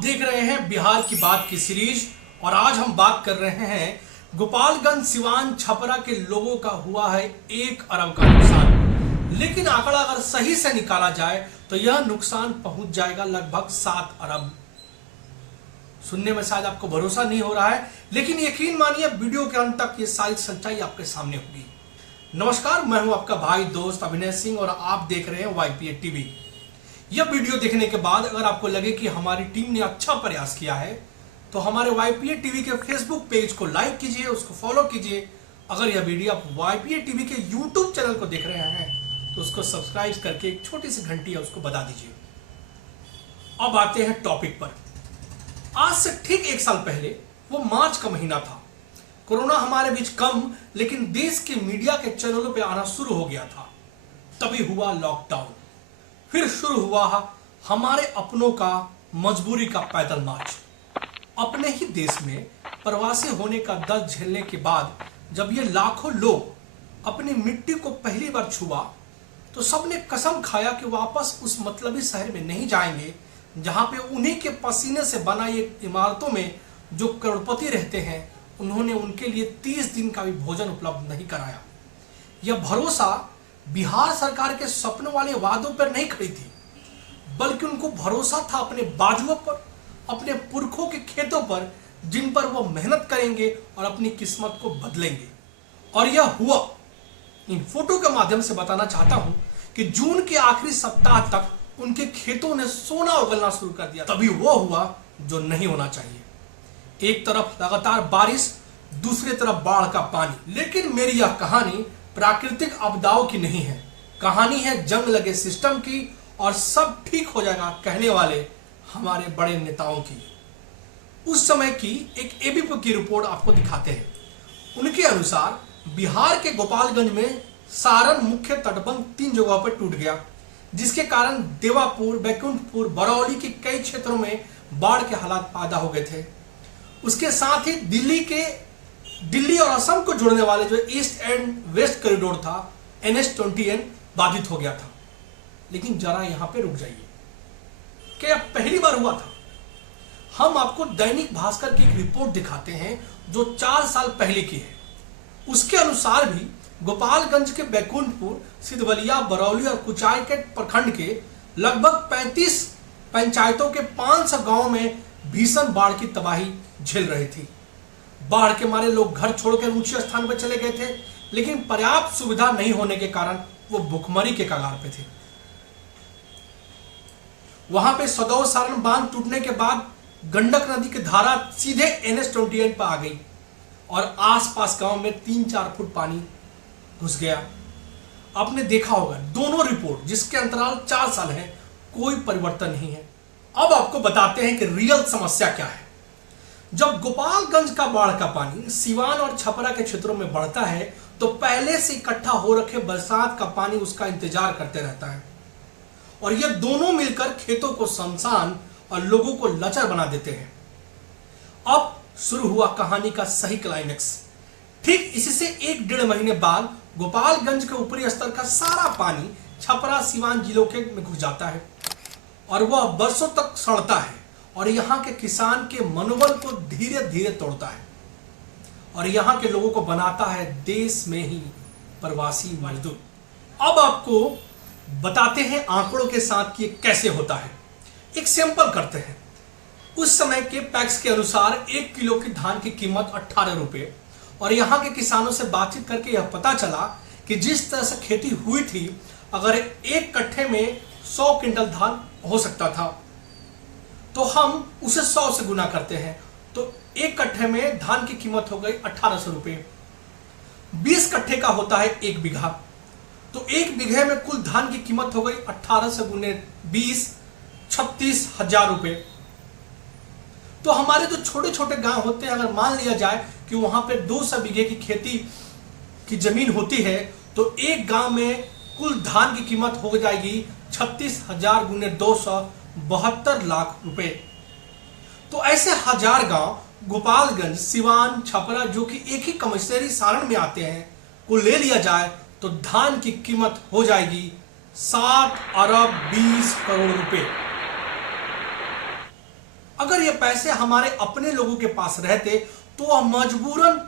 देख रहे हैं बिहार की बात की सीरीज और आज हम बात कर रहे हैं गोपालगंज, सिवान, छपरा के लोगों का हुआ है 1 अरब का नुकसान। लेकिन आंकड़ा अगर सही से निकाला जाए तो यह नुकसान पहुंच जाएगा लगभग 7 अरब। सुनने में शायद आपको भरोसा नहीं हो रहा है, लेकिन यकीन मानिए वीडियो के अंत तक ये सारी सच्चाई आपके सामने होगी। नमस्कार, मैं हूं आपका भाई दोस्त अभिनय सिंह और आप देख रहे हैं वाईपीए टीवी। यह वीडियो देखने के बाद अगर आपको लगे कि हमारी टीम ने अच्छा प्रयास किया है तो हमारे वाईपीए टीवी के फेसबुक पेज को लाइक कीजिए, उसको फॉलो कीजिए। अगर यह वीडियो आप वाईपीए टीवी के यूट्यूब चैनल को देख रहे हैं तो उसको सब्सक्राइब करके एक छोटी सी घंटी है उसको बजा दीजिए। अब आते हैं टॉपिक पर। आज से ठीक 1 साल पहले वो मार्च का महीना था। कोरोना हमारे बीच कम लेकिन देश के मीडिया के चैनलों पे आना शुरू हो गया था। तभी हुआ लॉकडाउन। फिर शुरू हुआ हमारे अपनों का मजबूरी का पैदल मार्च। अपने ही देश में प्रवासी होने का दर्द झेलने के बाद जब ये लाखों लोग अपनी मिट्टी को पहली बार छुआ तो सबने कसम खाया कि वापस उस मतलबी शहर में नहीं जाएंगे जहां पे उन्हीं के पसीने से बनाई इमारतों में जो करोड़पति रहते हैं। उन्होंने उनके लिए 30 दिन का भी भोजन उपलब्ध नहीं कराया। यह भरोसा बिहार सरकार के सपनों वाले वादों पर नहीं खड़ी थी, बल्कि उनको भरोसा था अपने बाजुओं पर, अपने पुरखों के खेतों पर, जिन पर वो मेहनत करेंगे और अपनी किस्मत को बदलेंगे। और यह हुआ। इन फोटो के माध्यम से बताना चाहता हूं कि जून के आखिरी सप्ताह तक उनके खेतों ने सोना उगलना शुरू कर दिया। तभी वो हुआ जो नहीं होना चाहिए। एक तरफ लगातार बारिश, दूसरी तरफ बाढ़ का पानी। लेकिन मेरी यह कहानी प्राकृतिक आपदाओं की नहीं है, कहानी है जंग लगे सिस्टम की और सब ठीक हो जाएगा कहने वाले हमारे बड़े नेताओं की। उस समय की एक एबीपी की रिपोर्ट आपको दिखाते हैं। उनके अनुसार बिहार के गोपालगंज में सारण मुख्य तटबंध 3 जगहों पर टूट गया, जिसके कारण देवापुर, बैकुंठपुर, बरौली के कई क्षेत्रों में बाढ़ के हालात पैदा हो गए थे। उसके साथ ही दिल्ली और असम को जोड़ने वाले जो ईस्ट एंड वेस्ट कॉरिडोर था NH-20 बाधित हो गया था। लेकिन जरा यहां पे रुक जाइए, क्या पहली बार हुआ था? हम आपको दैनिक भास्कर की एक रिपोर्ट दिखाते हैं जो 4 साल पहले की है। उसके अनुसार भी गोपालगंज के बैकुंठपुर, सिद्धवलिया, बरौली और कुचाई के प्रखंड के लगभग 35 पंचायतों के 500 गांवों में भीषण बाढ़ की तबाही झेल रही थी। बाढ़ के मारे लोग घर छोड़कर ऊंचे स्थान पर चले गए थे, लेकिन पर्याप्त सुविधा नहीं होने के कारण वो भुखमरी के कगार पे थे। वहां पे सदौर सारण बांध टूटने के बाद गंडक नदी की धारा सीधे NH-20 पर आ गई और आसपास गांव में 3-4 फुट पानी घुस गया। आपने देखा होगा दोनों रिपोर्ट जिसके अंतराल 4 साल है, कोई परिवर्तन नहीं है। अब आपको बताते हैं कि रियल समस्या क्या है। जब गोपालगंज का बाढ़ का पानी सिवान और छपरा के क्षेत्रों में बढ़ता है तो पहले से इकट्ठा हो रखे बरसात का पानी उसका इंतजार करते रहता है और ये दोनों मिलकर खेतों को सुनसान और लोगों को लचर बना देते हैं। अब शुरू हुआ कहानी का सही क्लाइमेक्स। ठीक इसी से 1-1.5 महीने बाद गोपालगंज के ऊपरी स्तर का सारा पानी छपरा, सिवान जिलों के में घुस जाता है और वह बरसों तक सड़ता है और यहां के किसान के मनोबल को धीरे धीरे तोड़ता है और यहां के लोगों को बनाता है देश में ही प्रवासी मजदूर। अब आपको बताते हैं आंकड़ों के साथ कि कैसे होता है। एक सैंपल करते हैं। उस समय के पैक्स के अनुसार 1 किलो की धान की कीमत 18 रुपए और यहां के किसानों से बातचीत करके यह पता चला कि जिस तरह से खेती हुई थी, अगर एक कट्ठे में 100 क्विंटल धान हो सकता था तो हम उसे 100 से गुना करते हैं तो एक कट्ठे में धान की कीमत हो गई 1800 रुपए। 20 कट्ठे का होता है 1 बीघा, तो 1 बीघे में कुल धान की कीमत हो गई 18 से गुने 20, 36,000 रुपए। तो हमारे जो छोटे छोटे गांव होते हैं, अगर मान लिया जाए कि वहां पे 200 बीघे की खेती की जमीन होती है तो एक गांव में कुल धान की कीमत हो जाएगी 36,000 गुने 200, 72 लाख रुपए। तो ऐसे 1000 गांव गोपालगंज, सिवान, छपरा जो कि एक ही कमिश्नरी सारण में आते हैं को ले लिया जाए तो धान की कीमत हो जाएगी 7 अरब 20 करोड़ रुपए। अगर ये पैसे हमारे अपने लोगों के पास रहते तो वह मजबूरन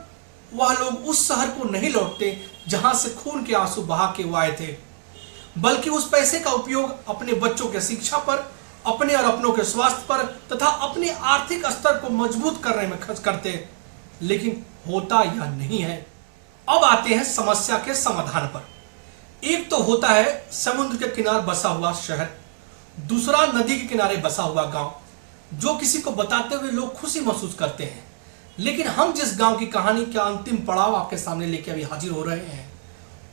वह लोग उस शहर को नहीं लौटते जहां से खून के आंसू बहा के वो आए थे, बल्कि उस पैसे का उपयोग अपने बच्चों के शिक्षा पर, अपने और अपनों के स्वास्थ्य पर तथा अपने आर्थिक स्तर को मजबूत करने में खर्च करते। लेकिन होता यह नहीं है। अब आते हैं समस्या के समाधान पर। एक तो होता है समुद्र के किनारे बसा हुआ शहर, दूसरा नदी के किनारे बसा हुआ गांव, जो किसी को बताते हुए लोग खुशी महसूस करते हैं। लेकिन हम जिस गांव की कहानी का अंतिम पड़ाव आपके सामने लेके अभी हाजिर हो रहे हैं,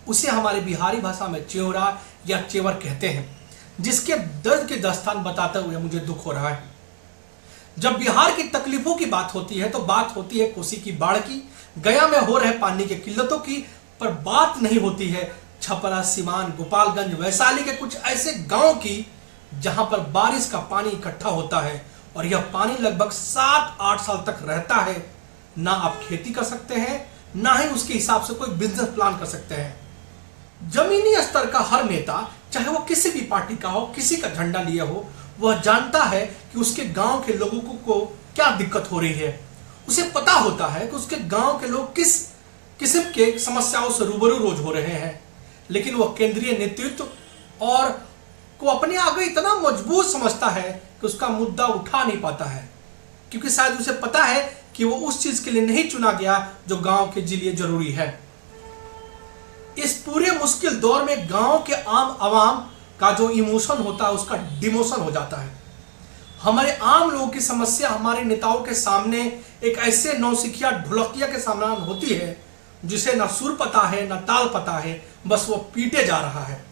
उसे हमारी बिहारी भाषा में चेवरा या चेवर कहते हैं, जिसके दर्द के दस्तान बताते हुए मुझे दुख हो रहा है। जब बिहार की तकलीफों की बात होती है तो बात होती है कोसी की बाढ़ की, गया में हो रहे पानी की किल्लतों की, पर बात नहीं होती है छपरा, सीवान, गोपालगंज, वैशाली के कुछ ऐसे गांव की जहां पर बारिश का पानी इकट्ठा होता है और यह पानी लगभग 7-8 साल तक रहता है। ना आप खेती कर सकते हैं, ना ही उसके हिसाब से कोई बिजनेस प्लान कर सकते हैं। जमीनी स्तर का हर नेता, चाहे वो किसी भी पार्टी का हो, किसी का झंडा लिए हो, वह जानता है कि उसके गांव के लोगों को क्या दिक्कत हो रही है। उसे पता होता है कि उसके गांव के लोग किस किस्म के समस्याओं से रूबरू रोज हो रहे हैं। लेकिन वह केंद्रीय नेतृत्व और को अपने आगे इतना मजबूत समझता है कि उसका मुद्दा उठा नहीं पाता है, क्योंकि शायद उसे पता है कि वो उस चीज के लिए नहीं चुना गया जो गांव के लिए जरूरी है। इस पूरे मुश्किल दौर में गांव के आम आवाम का जो इमोशन होता है उसका डिमोशन हो जाता है। हमारे आम लोगों की समस्या हमारे नेताओं के सामने एक ऐसे नौसिखिया ढुलकिया के सामने होती है जिसे न सुर पता है न ताल पता है, बस वो पीटे जा रहा है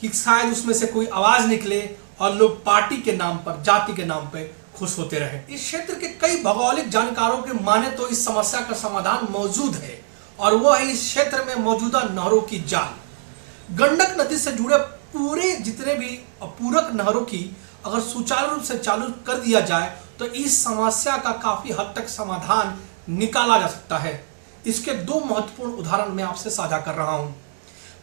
कि शायद उसमें से कोई आवाज निकले और लोग पार्टी के नाम पर, जाति के नाम पे खुश होते रहे। इस क्षेत्र के कई भौगोलिक जानकारों के माने तो इस समस्या का समाधान मौजूद है, और वह है इस क्षेत्र में मौजूदा नहरों की जाल। गंडक नदी से जुड़े पूरे जितने भी पूरक नहरों की अगर सुचारू रूप से चालू कर दिया जाए तो इस समस्या का काफी हद तक समाधान निकाला जा सकता है। इसके दो महत्वपूर्ण उदाहरण मैं आपसे साझा कर रहा हूं।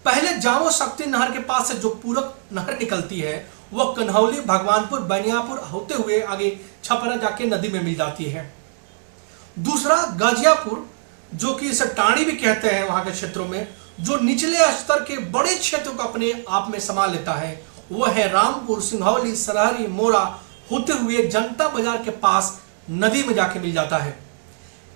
पहले जामो शक्ति नहर के पास से जो पूरक नहर निकलती है वह कन्हौली, भगवानपुर, बनियापुर होते हुए आगे छपरा जाके नदी में मिल जाती है। दूसरा गाजियापुर, जो कि इसे टाणी भी कहते हैं वहां के क्षेत्रों में, जो निचले स्तर के बड़े क्षेत्रों को अपने आप में समा लेता है, वह है रामपुर, सिंघौली, सरहरी, मोरा होते हुए जनता बाजार के पास नदी में जाके मिल जाता है।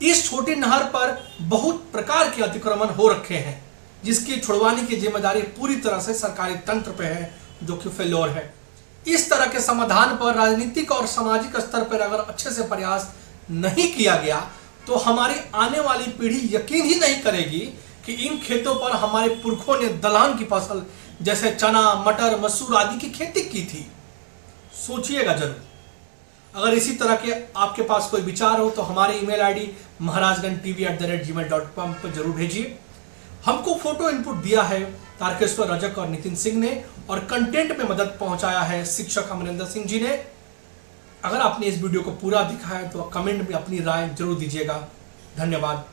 इस छोटी नहर पर बहुत प्रकार के अतिक्रमण हो रखे हैं, जिसकी छुड़वाने की जिम्मेदारी पूरी तरह से सरकारी तंत्र पे है, जो कि फेल्योर है। इस तरह के समाधान पर राजनीतिक और सामाजिक स्तर पर अगर अच्छे से प्रयास नहीं किया गया तो हमारी आने वाली पीढ़ी यकीन ही नहीं करेगी कि इन खेतों पर हमारे पुरखों ने दलहन की फसल जैसे चना, मटर, मसूर आदि की खेती की थी। सोचिएगा जरूर। अगर इसी तरह के आपके पास कोई विचार हो तो हमारे ईमेल आईडी maharajganjtv@gmail.com पर जरूर भेजिए। हमको फोटो इनपुट दिया है तारकेश्वर रजक और नितिन सिंह ने, और कंटेंट में मदद पहुंचाया है शिक्षक अमरिंदर सिंह जी ने। अगर आपने इस वीडियो को पूरा देखा है तो कमेंट में अपनी राय जरूर दीजिएगा। धन्यवाद।